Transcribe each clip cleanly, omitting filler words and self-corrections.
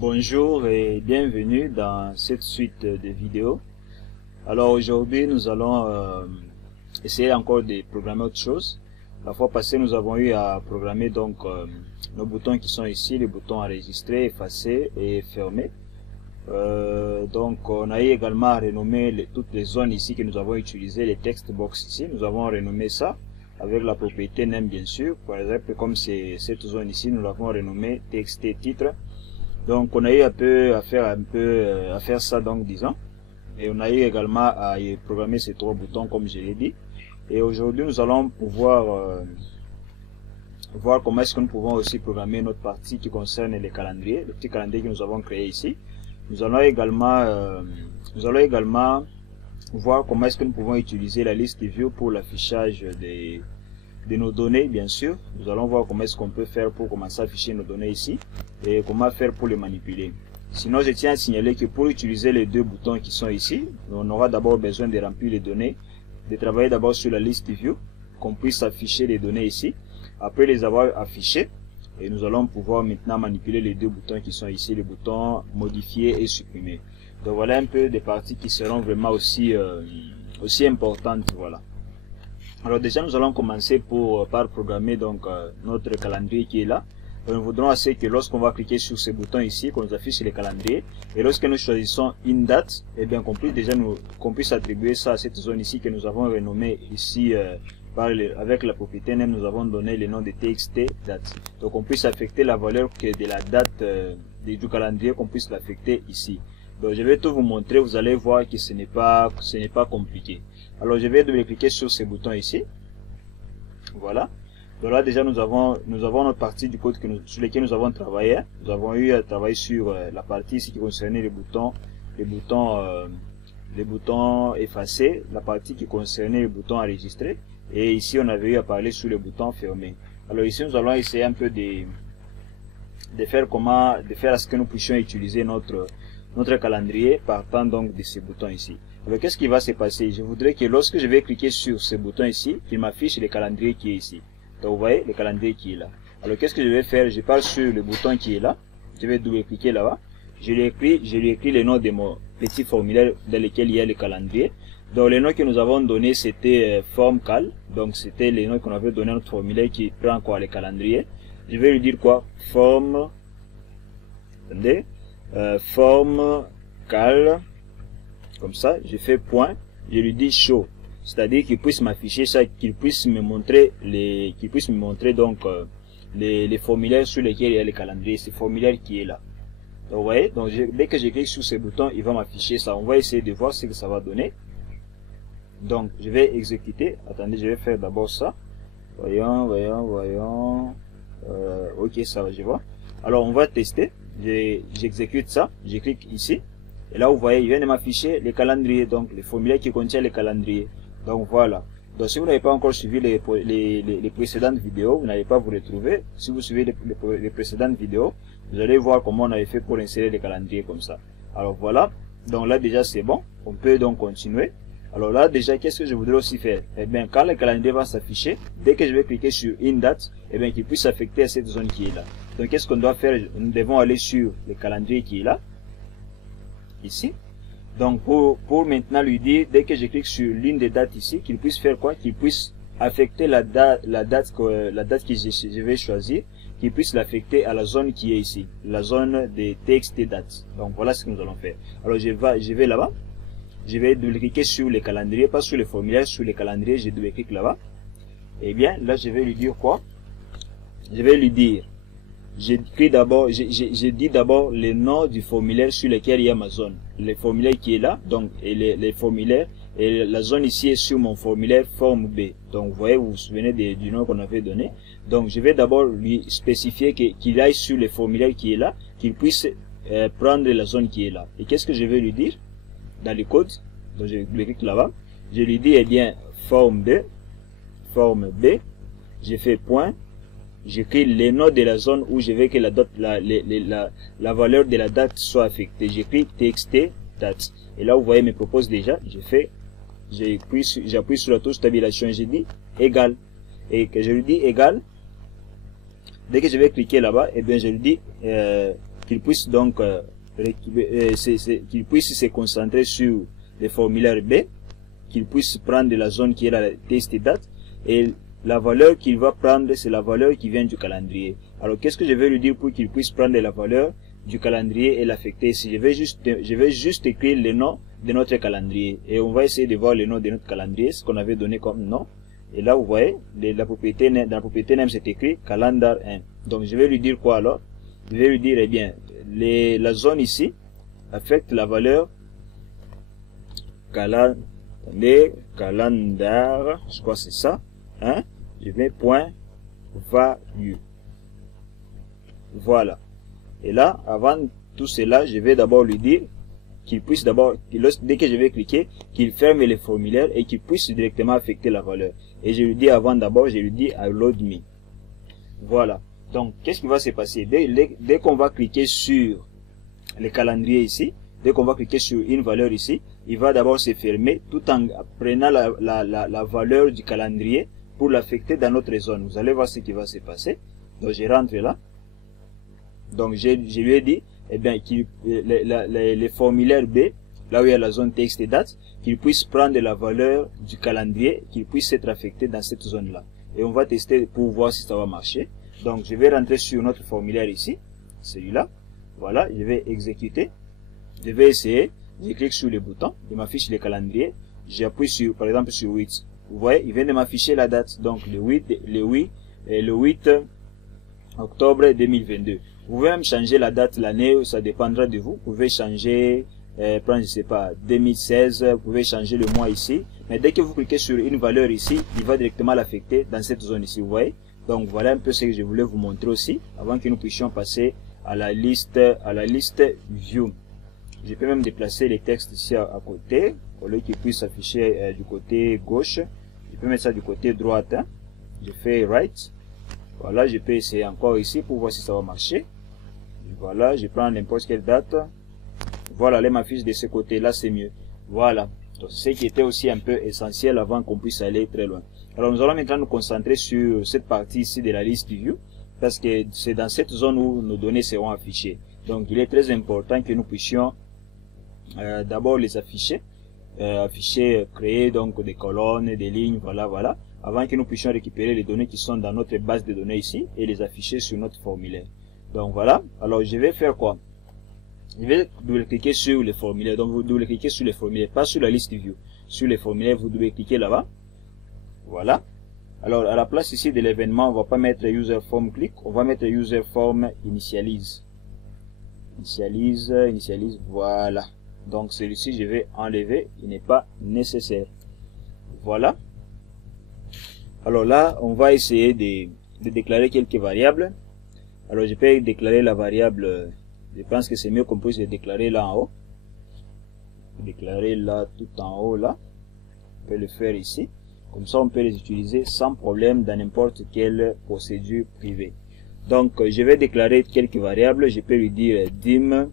Bonjour et bienvenue dans cette suite de vidéos. Alors aujourd'hui nous allons essayer encore de programmer autre chose. La fois passée nous avons eu à programmer donc nos boutons qui sont ici, les boutons enregistrer, effacer et fermer. Donc on a eu également à renommer toutes les zones ici que nous avons utilisées, les text box ici. Nous avons renommé ça avec la propriété name bien sûr. Par exemple comme c'est cette zone ici, nous l'avons renommé texte titre. Donc on a eu un peu à faire ça donc disons, et on a eu également à y programmer ces trois boutons comme je l'ai dit. Et aujourd'hui nous allons pouvoir voir comment est-ce que nous pouvons aussi programmer notre partie qui concerne les calendriers, le petit calendrier que nous avons créé ici. Nous allons également voir comment est-ce que nous pouvons utiliser la liste view pour l'affichage de nos données bien sûr. Nous allons voir comment est-ce qu'on peut faire pour commencer à afficher nos données ici et comment faire pour les manipuler. Sinon je tiens à signaler que pour utiliser les deux boutons qui sont ici, on aura d'abord besoin de remplir les données, de travailler d'abord sur la liste view, qu'on puisse afficher les données ici. Après les avoir affichées, et nous allons pouvoir maintenant manipuler les deux boutons qui sont ici, les boutons modifier et supprimer. Donc voilà un peu des parties qui seront vraiment aussi importantes. Voilà. Alors déjà nous allons commencer par programmer donc notre calendrier qui est là. Nous voudrons assez que lorsqu'on va cliquer sur ces boutons ici, qu'on nous affiche les calendriers, et lorsque nous choisissons une date, et bien qu'on puisse déjà qu'on puisse attribuer ça à cette zone ici que nous avons renommée ici avec la propriété name, nous avons donné le nom de txt date. Donc on puisse affecter la valeur de la date du calendrier, qu'on puisse l'affecter ici. Donc je vais tout vous montrer, vous allez voir que ce n'est pas compliqué. Alors je vais double-cliquer sur ces boutons ici. Voilà. Donc là déjà nous avons notre partie du code sur lequel nous avons travaillé. Nous avons eu à travailler sur la partie ici qui concernait les boutons effacés, la partie qui concernait les boutons enregistrés, et ici on avait eu à parler sur les boutons fermés. Alors ici nous allons essayer un peu de faire à ce que nous puissions utiliser notre calendrier partant donc de ces boutons ici. Alors qu'est-ce qui va se passer? Je voudrais que lorsque je vais cliquer sur ce bouton ici, qu'il m'affiche le calendrier qui est ici. Donc vous voyez le calendrier qui est là. Alors qu'est-ce que je vais faire? Je pars sur le bouton qui est là, je vais double-cliquer là-bas, je lui écris le nom de mon petit formulaire dans lequel il y a le calendrier. Donc le nom que nous avons donné c'était form cal, donc c'était le nom qu'on avait donné à notre formulaire qui prend quoi? Le calendrier. Je vais lui dire quoi? Form, attendez, form cal, comme ça, je fais point, je lui dis show, c'est-à-dire qu'il puisse m'afficher ça, qu'il puisse me montrer donc les formulaires sur lesquels il y a le calendrier, ce formulaire qui est là. Donc vous voyez, donc dès que je clique sur ce bouton, il va m'afficher ça. On va essayer de voir ce que ça va donner. Donc je vais exécuter. Attendez, je vais faire d'abord ça. Voyons. Ok, ça va, je vois. Alors on va tester. J'exécute ça. Je clique ici. Et là vous voyez, il vient de m'afficher les calendriers, donc les formulaires qui contiennent les calendriers. Donc voilà. Donc si vous n'avez pas encore suivi les précédentes vidéos, vous n'allez pas vous retrouver. Si vous suivez les précédentes vidéos, vous allez voir comment on avait fait pour insérer les calendriers comme ça. Alors voilà. Donc là déjà c'est bon. On peut donc continuer. Alors là déjà qu'est-ce que je voudrais aussi faire? Eh bien quand le calendrier va s'afficher, dès que je vais cliquer sur une date, eh bien qu'il puisse affecter à cette zone qui est là. Donc qu'est-ce qu'on doit faire? Nous devons aller sur le calendrier qui est là. Ici. Donc pour maintenant lui dire, dès que je clique sur l'une des dates ici, qu'il puisse faire quoi? Qu'il puisse affecter la date que je vais choisir, qu'il puisse l'affecter à la zone qui est ici, la zone des txt dates. Donc voilà ce que nous allons faire. Alors je vais là-bas, je vais double-cliquer sur les calendriers, pas sur les formulaires, sur les calendriers, je double-clique là-bas. Et bien là je vais lui dire quoi? Je vais lui dire, je dis d'abord le nom du formulaire sur lequel il y a ma zone. Le formulaire qui est là, donc, et les formulaires, et la zone ici est sur mon formulaire forme B. Donc, vous voyez, vous vous souvenez du nom qu'on avait donné. Donc, je vais d'abord lui spécifier qu'il aille sur le formulaire qui est là, qu'il puisse prendre la zone qui est là. Et qu'est-ce que je vais lui dire dans le code? Donc, je clique là-bas. Je lui dis, eh bien, forme B, je fais point. J'écris le nom de la zone où je veux que la valeur de la date soit affectée. J'écris txt date. Et là, vous voyez, me propose déjà, j'appuie sur la touche tabulation et je dis égal. Et que je lui dis égal, dès que je vais cliquer là-bas, et bien je lui dis qu'il puisse donc qu'il puisse se concentrer sur le formulaire B, qu'il puisse prendre la zone qui est la test date, et la valeur qu'il va prendre, c'est la valeur qui vient du calendrier. Alors qu'est-ce que je vais lui dire pour qu'il puisse prendre la valeur du calendrier et l'affecter ici? Je vais juste écrire le nom de notre calendrier, et on va essayer de voir le nom de notre calendrier, ce qu'on avait donné comme nom. Et là vous voyez, dans la propriété name c'est écrit calendar 1. Donc je vais lui dire quoi alors? Je vais lui dire, eh bien, la zone ici affecte la valeur calendar, je crois que c'est ça, hein? Je mets point value. Voilà. Et là, avant tout cela, je vais d'abord lui dire qu'il puisse d'abord, dès que je vais cliquer, qu'il ferme les formulaires et qu'il puisse directement affecter la valeur. Et je lui dis d'abord, je lui dis load me. Voilà. Donc, qu'est-ce qui va se passer? Dès qu'on va cliquer sur le calendrier ici, dès qu'on va cliquer sur une valeur ici, il va d'abord se fermer tout en prenant la valeur du calendrier pour l'affecter dans notre zone. Vous allez voir ce qui va se passer. Donc, je rentre là. Donc, je lui ai dit, eh bien, les formulaires B, là où il y a la zone texte et date, qu'il puisse prendre la valeur du calendrier, qu'il puisse être affecté dans cette zone-là. Et on va tester pour voir si ça va marcher. Donc, je vais rentrer sur notre formulaire ici, celui-là. Voilà, je vais exécuter. Je vais essayer. Je clique sur le bouton, il m'affiche le calendrier. J'appuie sur, par exemple, sur 8. Vous voyez, il vient de m'afficher la date. Donc, le 8 octobre 2022. Vous pouvez même changer la date, l'année, ça dépendra de vous. Vous pouvez changer, prendre, je sais pas, 2016, vous pouvez changer le mois ici. Mais dès que vous cliquez sur une valeur ici, il va directement l'affecter dans cette zone ici, vous voyez. Donc, voilà un peu ce que je voulais vous montrer aussi, avant que nous puissions passer à la liste View. Je peux même déplacer les textes ici à côté, au lieu qu'ils puissent s'afficher du côté gauche. Je peux mettre ça du côté droite. Hein. Je fais right. Voilà, je peux essayer encore ici pour voir si ça va marcher. Voilà, je prends n'importe quelle date. Voilà, les m'affiche de ce côté-là, c'est mieux. Voilà. Donc, c'est ce qui était aussi un peu essentiel avant qu'on puisse aller très loin. Alors, nous allons maintenant nous concentrer sur cette partie ici de la liste view, parce que c'est dans cette zone où nos données seront affichées. Donc, il est très important que nous puissions d'abord les afficher, créer donc des colonnes, des lignes, voilà, avant que nous puissions récupérer les données qui sont dans notre base de données ici et les afficher sur notre formulaire. Donc voilà, alors je vais faire quoi? Je vais double-cliquer sur les formulaires. Donc vous double-cliquez sur les formulaires, pas sur la liste view. Sur les formulaires, vous double-cliquez là-bas. Voilà. Alors à la place ici de l'événement, on va pas mettre user form click, on va mettre user form initialize. Initialize, voilà. Donc celui-ci, je vais enlever, il n'est pas nécessaire. Voilà. Alors là, on va essayer de déclarer quelques variables. Alors je peux déclarer la variable, je pense que c'est mieux qu'on puisse le déclarer là en haut. Déclarer là tout en haut là. On peut le faire ici. Comme ça, on peut les utiliser sans problème dans n'importe quelle procédure privée. Donc, je vais déclarer quelques variables. Je peux lui dire dim.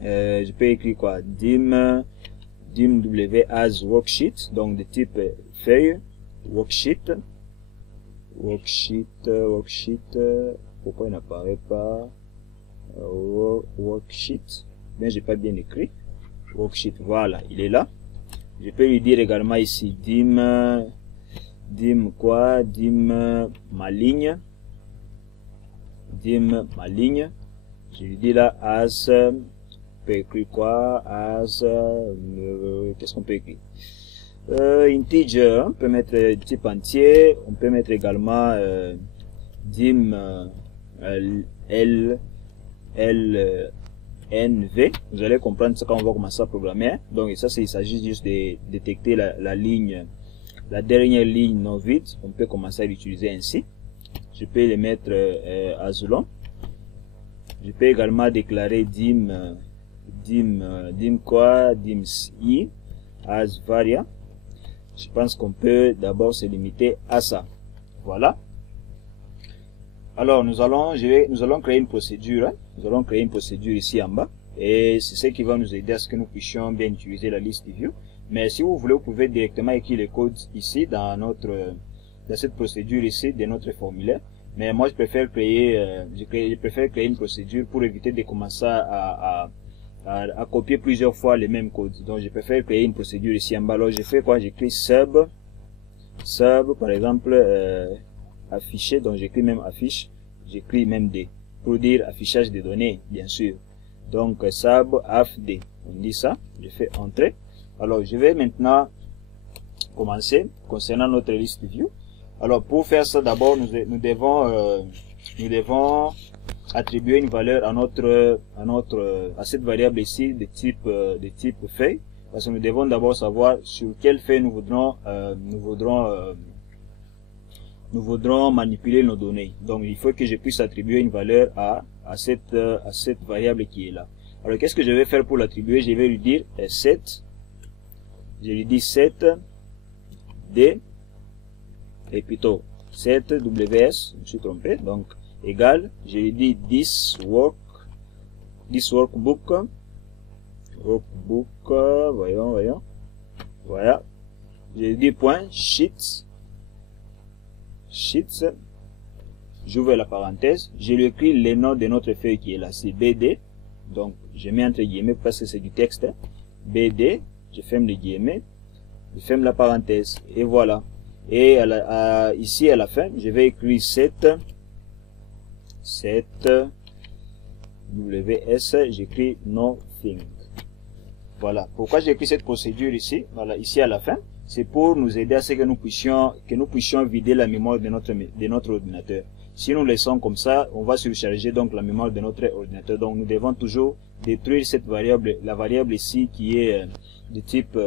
Je peux écrire quoi? Dim w as worksheet. Donc, de type feuille. Worksheet. Pourquoi il n'apparaît pas? Worksheet. Mais j'ai pas bien écrit. Worksheet. Voilà, il est là. Je peux lui dire également ici dim ma ligne. Dim ma ligne. Je lui dis là as, on peut écrire quoi? As, qu'est-ce qu'on peut écrire? Integer, on peut mettre type entier. On peut mettre également dim NV, vous allez comprendre ça quand on va commencer à programmer. Donc ça, il s'agit juste de détecter la ligne, la dernière ligne non vide. On peut commencer à l'utiliser ainsi. Je peux les mettre as long. Je peux également déclarer dim i as varia. Je pense qu'on peut d'abord se limiter à ça. Voilà. Alors, nous allons créer une procédure. Hein. Nous allons créer une procédure ici en bas. Et c'est ce qui va nous aider à ce que nous puissions bien utiliser la liste view. Mais si vous voulez, vous pouvez directement écrire les codes ici dans cette procédure ici de notre formulaire. Mais moi, je préfère créer, je préfère créer une procédure pour éviter de commencer à copier plusieurs fois les mêmes codes. Donc, je préfère créer une procédure ici en bas. Alors, je fais quoi? J'écris sub, par exemple, afficher. Donc, j'écris même affiche. J'écris même D pour dire affichage des données, bien sûr. Donc, sub afd. On dit ça. Je fais entrée. Alors, je vais maintenant commencer concernant notre liste view. Alors, pour faire ça, d'abord, nous devons attribuer une valeur à cette variable ici de type feuille, parce que nous devons d'abord savoir sur quelle feuille nous voudrons manipuler nos données. Donc, il faut que je puisse attribuer une valeur à cette variable qui est là. Alors, qu'est-ce que je vais faire pour l'attribuer? Je vais lui dire set, je lui dis set d, et plutôt set ws, je me suis trompé, donc égal, je lui dis this workbook, voyons, voilà, je lui dis point sheets, j'ouvre la parenthèse, je lui écris le nom de notre feuille qui est là, c'est bd, donc je mets entre guillemets parce que c'est du texte, bd, je ferme les guillemets, je ferme la parenthèse, et voilà. Et ici à la fin, je vais écrire set ws, j'écris nothing. Voilà. Pourquoi j'ai écrit cette procédure ici? Voilà, ici à la fin, c'est pour nous aider à ce que nous puissions vider la mémoire de notre ordinateur. Si nous laissons comme ça, on va surcharger donc la mémoire de notre ordinateur. Donc nous devons toujours détruire cette variable, la variable ici qui est de type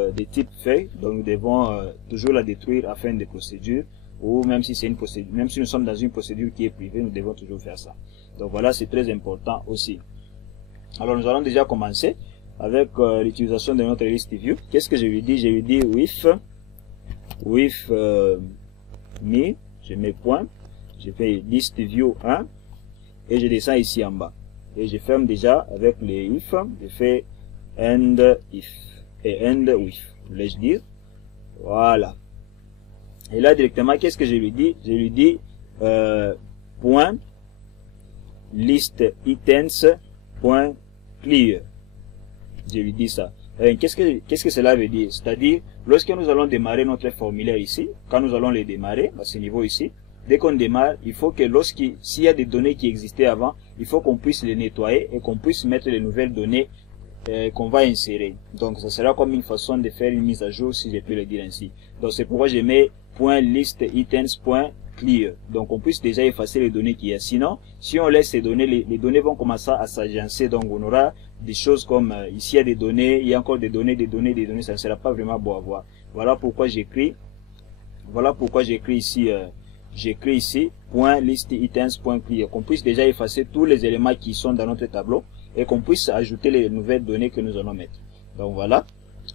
feuille. Donc nous devons toujours la détruire afin des procédures, ou même si c'est une procédure, même si nous sommes dans une procédure qui est privée, nous devons toujours faire ça. Donc voilà, c'est très important aussi. Alors nous allons déjà commencer avec l'utilisation de notre list view. Qu'est-ce que je lui dis? Je lui dis with me, je mets point, je fais list view 1 et je descends ici en bas. Et je ferme déjà avec les if, je fais end if et end with, voulais-je dire. Voilà. Et là directement, qu'est-ce que je lui dis? Je lui dis point list items point clear. Je lui dis ça. Qu'est-ce que cela veut dire? C'est-à-dire, lorsque nous allons démarrer notre formulaire ici, quand nous allons les démarrer, à ce niveau ici, dès qu'on démarre, il faut que s'il y a des données qui existaient avant, il faut qu'on puisse les nettoyer et qu'on puisse mettre les nouvelles données qu'on va insérer. Donc, ça sera comme une façon de faire une mise à jour, si je peux le dire ainsi. Donc, c'est pourquoi je mets .listItems.clear. Donc, on puisse déjà effacer les données qu'il y a. Sinon, si on laisse ces données, les données vont commencer à s'agencer. Donc, on aura des choses comme ici, il y a des données, il y a encore des données, ça ne sera pas vraiment beau à voir. Voilà pourquoi j'écris ici, .listItems.clear, qu'on puisse déjà effacer tous les éléments qui sont dans notre tableau et qu'on puisse ajouter les nouvelles données que nous allons mettre. Donc voilà.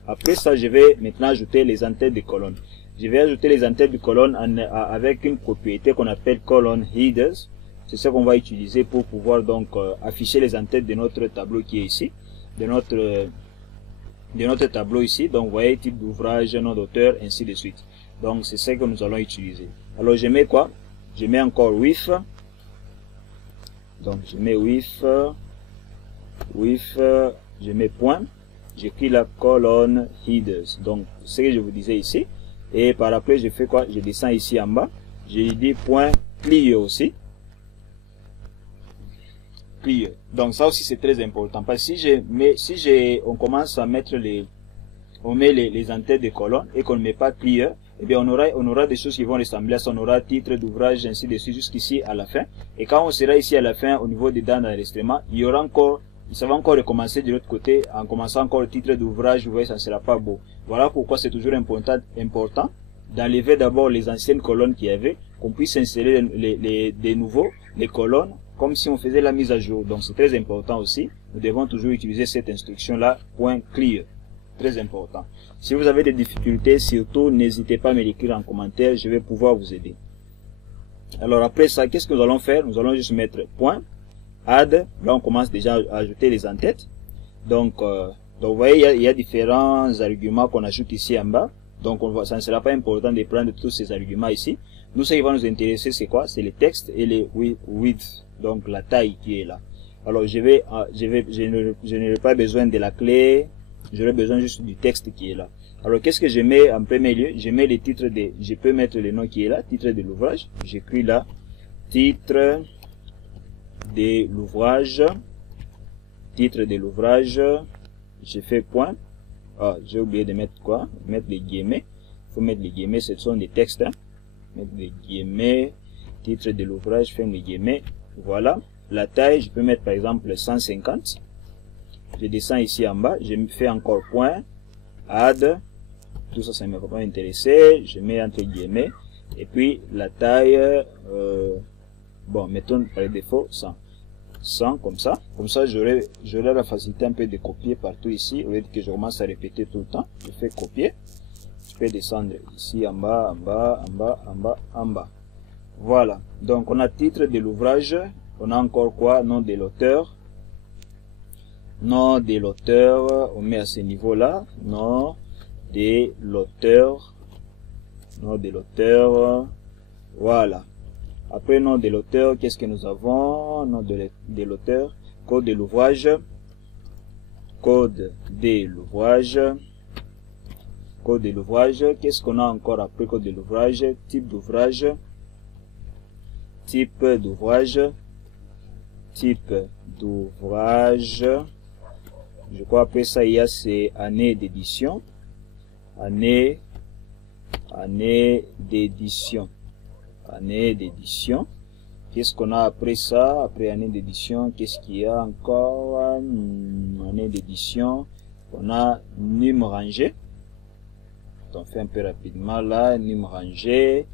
Après ça, je vais maintenant ajouter les en-têtes de colonnes. Je vais ajouter les en-têtes de colonnes avec une propriété qu'on appelle column headers. C'est ce qu'on va utiliser pour pouvoir donc afficher les en-têtes de notre tableau qui est ici, de notre tableau ici. Donc vous voyez, type d'ouvrage, nom d'auteur, ainsi de suite. Donc c'est ce que nous allons utiliser. Alors je mets quoi? Je mets encore with. Donc je mets with, je mets point. J'écris la colonne headers. Donc ce que je vous disais ici. Et par après je fais quoi? Je descends ici en bas. Je lui dis point clear aussi. Clear. Donc ça aussi c'est très important. Parce que on commence à mettre on met les en-têtes de colonnes et qu'on ne met pas clear, eh bien on aura des choses qui vont ressembler à ça. On aura titre d'ouvrage, ainsi de suite, jusqu'ici à la fin. Et quand on sera ici à la fin, au niveau des dates d'enregistrement, ça va encore recommencer de l'autre côté, en commençant encore le titre d'ouvrage. Vous voyez, ça ne sera pas beau. Voilà pourquoi c'est toujours important d'enlever d'abord les anciennes colonnes qu'il y avait, qu'on puisse insérer de nouveau les colonnes, comme si on faisait la mise à jour. Donc c'est très important aussi. Nous devons toujours utiliser cette instruction là, point clear. Très important. Si vous avez des difficultés, surtout n'hésitez pas à me l'écrire en commentaire, je vais pouvoir vous aider. Alors après ça, qu'est-ce que nous allons faire? Nous allons juste mettre point add. Là on commence déjà à ajouter les en-têtes. Donc vous voyez, il y a différents arguments qu'on ajoute ici en bas. Donc ça ne sera pas important de prendre tous ces arguments ici. Nous, ce qui va nous intéresser, c'est quoi? C'est les textes et les width, donc la taille qui est là. Alors, je n'aurai pas besoin de la clé, j'aurai besoin juste du texte qui est là. Alors, qu'est-ce que je mets en premier lieu? Je mets les titres je peux mettre le nom qui est là, titre de l'ouvrage. J'écris là, titre de l'ouvrage, titre de l'ouvrage. Je fais point. Ah, j'ai oublié de mettre quoi? Mettre les guillemets. Il faut mettre les guillemets, ce sont des textes. Hein? Mettre les guillemets, titre de l'ouvrage, ferme les guillemets. Voilà. La taille, je peux mettre par exemple 150. Je descends ici en bas, je me fais encore point, add, tout ça, ça ne m'a pas intéressé, je mets entre guillemets, et puis la taille, bon, mettons par défaut 100. 100 comme ça j'aurai la facilité un peu de copier partout ici, au lieu que je commence à répéter tout le temps, je fais copier, je peux descendre ici en bas, en bas, en bas, en bas, en bas. Voilà, donc on a titre de l'ouvrage, on a encore quoi? Nom de l'auteur. Nom de l'auteur, on met à ce niveau-là. Nom de l'auteur. Nom de l'auteur. Voilà. Après nom de l'auteur, qu'est-ce que nous avons? Nom de l'auteur. Code de l'ouvrage. Code de l'ouvrage. Code de l'ouvrage. Qu'est-ce qu'on a encore après code de l'ouvrage? Type d'ouvrage. Type d'ouvrage. Type d'ouvrage. Je crois après ça il y a c'est année d'édition. Année d'édition. Année d'édition. Qu'est-ce qu'on a après ça? Après année d'édition, qu'est-ce qu'il y a encore? Année d'édition. On a num rangé. On fait un peu rapidement là, num rangé.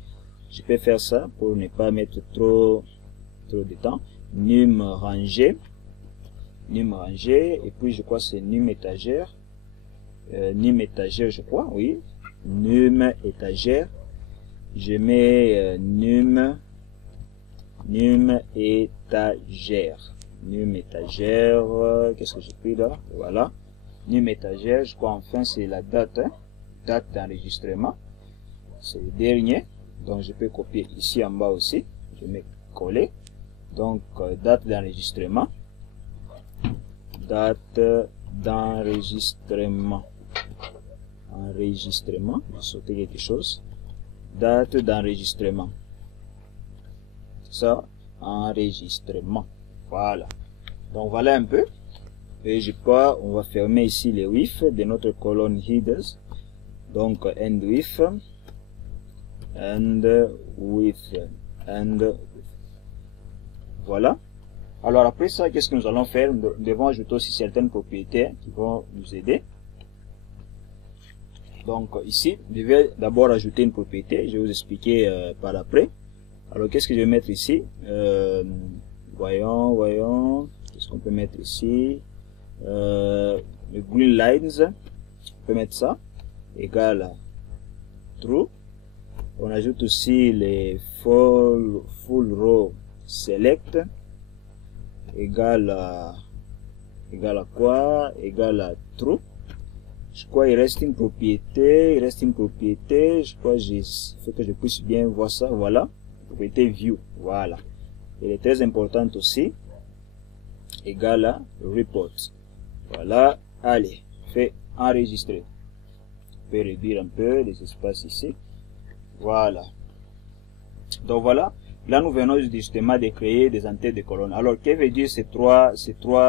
Je peux faire ça pour ne pas mettre trop de temps. Num rangé, et puis je crois c'est num étagère, je crois, oui, num étagère, je mets num étagère, qu'est-ce que j'ai pris là, voilà, num étagère, je crois enfin c'est la date, hein, date d'enregistrement, c'est le dernier, donc je peux copier ici en bas aussi, je mets coller. Donc, date d'enregistrement. Date d'enregistrement. Enregistrement. Je vais sauter quelque chose. Date d'enregistrement. Ça, enregistrement. Voilà. Donc, voilà un peu. Et je crois, on va fermer ici les with de notre colonne headers. Donc, end with. End with. End with. Voilà. Alors après ça, qu'est-ce que nous allons faire? Nous devons ajouter aussi certaines propriétés qui vont nous aider. Donc ici, je vais d'abord ajouter une propriété. Je vais vous expliquer par après. Alors qu'est-ce que je vais mettre ici? Voyons. Qu'est-ce qu'on peut mettre ici? Le green lines. On peut mettre ça. Égal à true. On ajoute aussi les full row select égale à quoi? Égal à true. Je crois il reste une propriété, je crois il faut que je puisse bien voir ça. Voilà, propriété view, voilà, elle est très importante aussi, égal à report. Voilà, allez, fait enregistrer. On peut réduire un peu les espaces ici. Voilà, donc voilà. Là, nous venons justement de créer des en-têtes de colonnes. Alors, que veut dire ces trois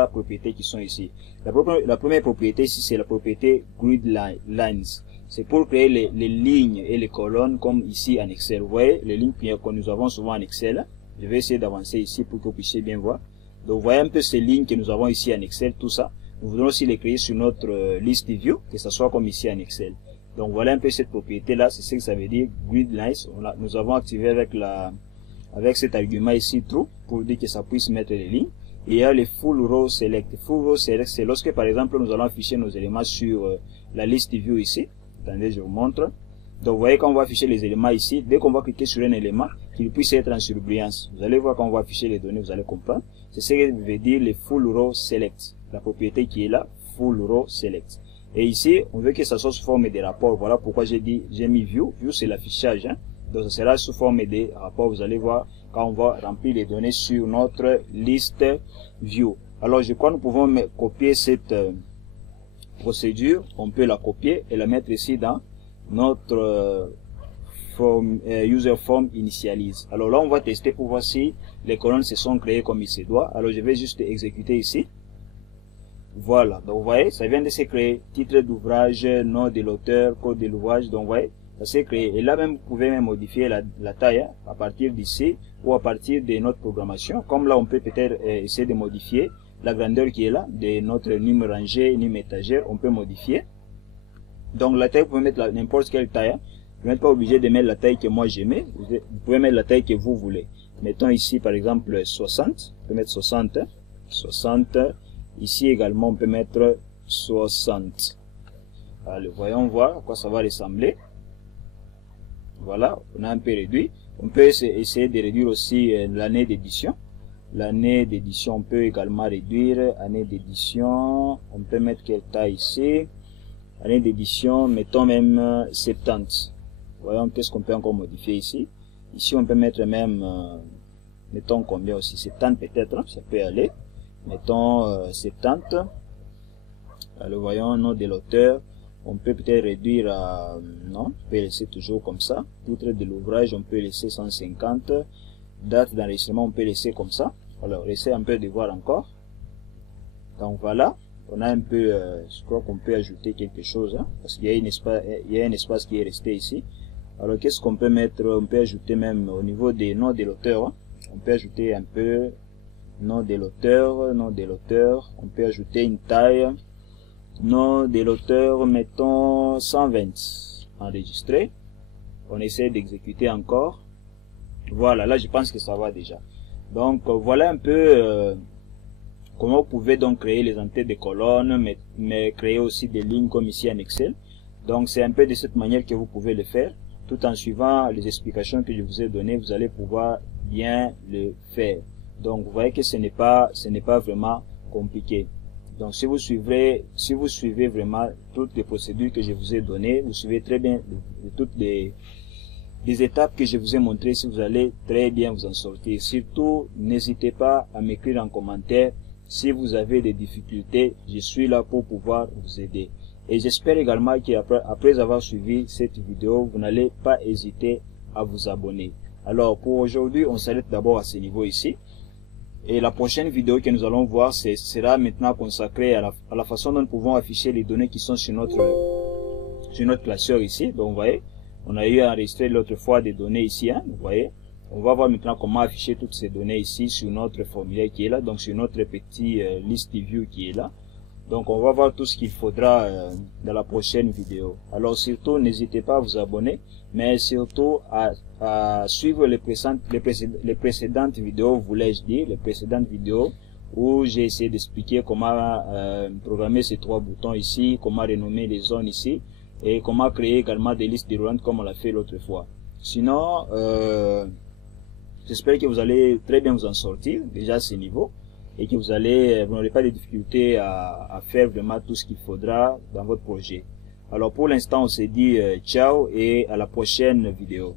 propriétés qui sont ici? La première propriété ici, c'est la propriété grid lines. C'est pour créer les lignes et les colonnes comme ici en Excel. Vous voyez, les lignes que nous avons souvent en Excel. Je vais essayer d'avancer ici pour que vous puissiez bien voir. Donc, vous voyez un peu ces lignes que nous avons ici en Excel, tout ça. Nous voudrons aussi les créer sur notre liste view, que ce soit comme ici en Excel. Donc, voilà un peu cette propriété-là. C'est ce que ça veut dire, grid lines. Nous avons activé avec cet argument ici true pour dire que ça puisse mettre les lignes. Et il y a les full row select. Full row select, c'est lorsque par exemple nous allons afficher nos éléments sur la liste view ici. Attendez, je vous montre. Donc vous voyez quand on va afficher les éléments ici, dès qu'on va cliquer sur un élément, qu'il puisse être en surbrillance. Vous allez voir quand on va afficher les données, vous allez comprendre. C'est ce que veut dire les full row select. La propriété qui est là, full row select. Et ici, on veut que ça soit sous forme de rapport. Voilà pourquoi j'ai mis view. View c'est l'affichage. Hein. Donc ce sera sous forme de rapport. Vous allez voir quand on va remplir les données sur notre liste view. Alors je crois que nous pouvons copier cette procédure. On peut la copier et la mettre ici dans notre user form initialise. Alors là on va tester pour voir si les colonnes se sont créées comme il se doit. Alors je vais juste exécuter ici. Voilà, donc vous voyez, ça vient de se créer. Titre d'ouvrage, nom de l'auteur, code de l'ouvrage. Donc vous voyez, ça s'est créé. Et là même, vous pouvez même modifier la taille hein, à partir d'ici ou à partir de notre programmation. Comme là, on peut peut-être essayer de modifier la grandeur qui est là, de notre numéro rangé, numéro étagère. On peut modifier. Donc la taille, vous pouvez mettre n'importe quelle taille. Hein. Vous n'êtes pas obligé de mettre la taille que moi j'aimais. Vous pouvez mettre la taille que vous voulez. Mettons ici par exemple 60. On peut mettre 60. 60. Ici également, on peut mettre 60. Allez, voyons voir à quoi ça va ressembler. Voilà, on a un peu réduit. On peut essayer de réduire aussi l'année d'édition. L'année d'édition, on peut également réduire. Année d'édition, on peut mettre quelle taille ici? Année d'édition, mettons même 70. Voyons qu'est-ce qu'on peut encore modifier ici. Ici, on peut mettre même, mettons combien aussi? 70 peut-être, hein, ça peut aller. Mettons 70. Alors voyons nom de l'auteur. On peut peut-être réduire à non, on peut laisser toujours comme ça. Titre de l'ouvrage, on peut laisser 150. Date d'enregistrement, on peut laisser comme ça. Alors essayez un peu de voir encore. Donc voilà, on a un peu, je crois qu'on peut ajouter quelque chose hein, parce qu'il y a un espace qui est resté ici. Alors qu'est-ce qu'on peut mettre? On peut ajouter même au niveau des noms de l'auteur. Hein, on peut ajouter un peu nom de l'auteur, nom de l'auteur. On peut ajouter une taille. Nom de l'auteur, mettons 120. Enregistré. On essaie d'exécuter encore. Voilà, là je pense que ça va déjà. Donc voilà un peu comment vous pouvez donc créer les entêtes de colonnes, mais créer aussi des lignes comme ici en Excel. Donc c'est un peu de cette manière que vous pouvez le faire. Tout en suivant les explications que je vous ai données, vous allez pouvoir bien le faire. Donc vous voyez que ce n'est pas vraiment compliqué. Donc si vous suivez vraiment toutes les procédures que je vous ai données, vous suivez très bien toutes les étapes que je vous ai montrées, si vous allez très bien vous en sortir. Surtout, n'hésitez pas à m'écrire en commentaire si vous avez des difficultés. Je suis là pour pouvoir vous aider. Et j'espère également qu'après avoir suivi cette vidéo, vous n'allez pas hésiter à vous abonner. Alors pour aujourd'hui, on s'arrête d'abord à ce niveau ici. Et la prochaine vidéo que nous allons voir sera maintenant consacrée à la façon dont nous pouvons afficher les données qui sont sur notre classeur ici. Donc vous voyez, on a eu à enregistrer l'autre fois des données ici. Hein, vous voyez, on va voir maintenant comment afficher toutes ces données ici sur notre formulaire qui est là. Donc sur notre petit list view qui est là. Donc on va voir tout ce qu'il faudra dans la prochaine vidéo. Alors surtout, n'hésitez pas à vous abonner, mais surtout à suivre les précédentes vidéos, voulais-je dire, les précédentes vidéos où j'ai essayé d'expliquer comment programmer ces trois boutons ici, comment renommer les zones ici, et comment créer également des listes déroulantes comme on l'a fait l'autre fois. Sinon, j'espère que vous allez très bien vous en sortir déjà à ce niveau, et que vous n'aurez pas de difficultés à faire vraiment tout ce qu'il faudra dans votre projet. Alors pour l'instant, on se dit ciao et à la prochaine vidéo.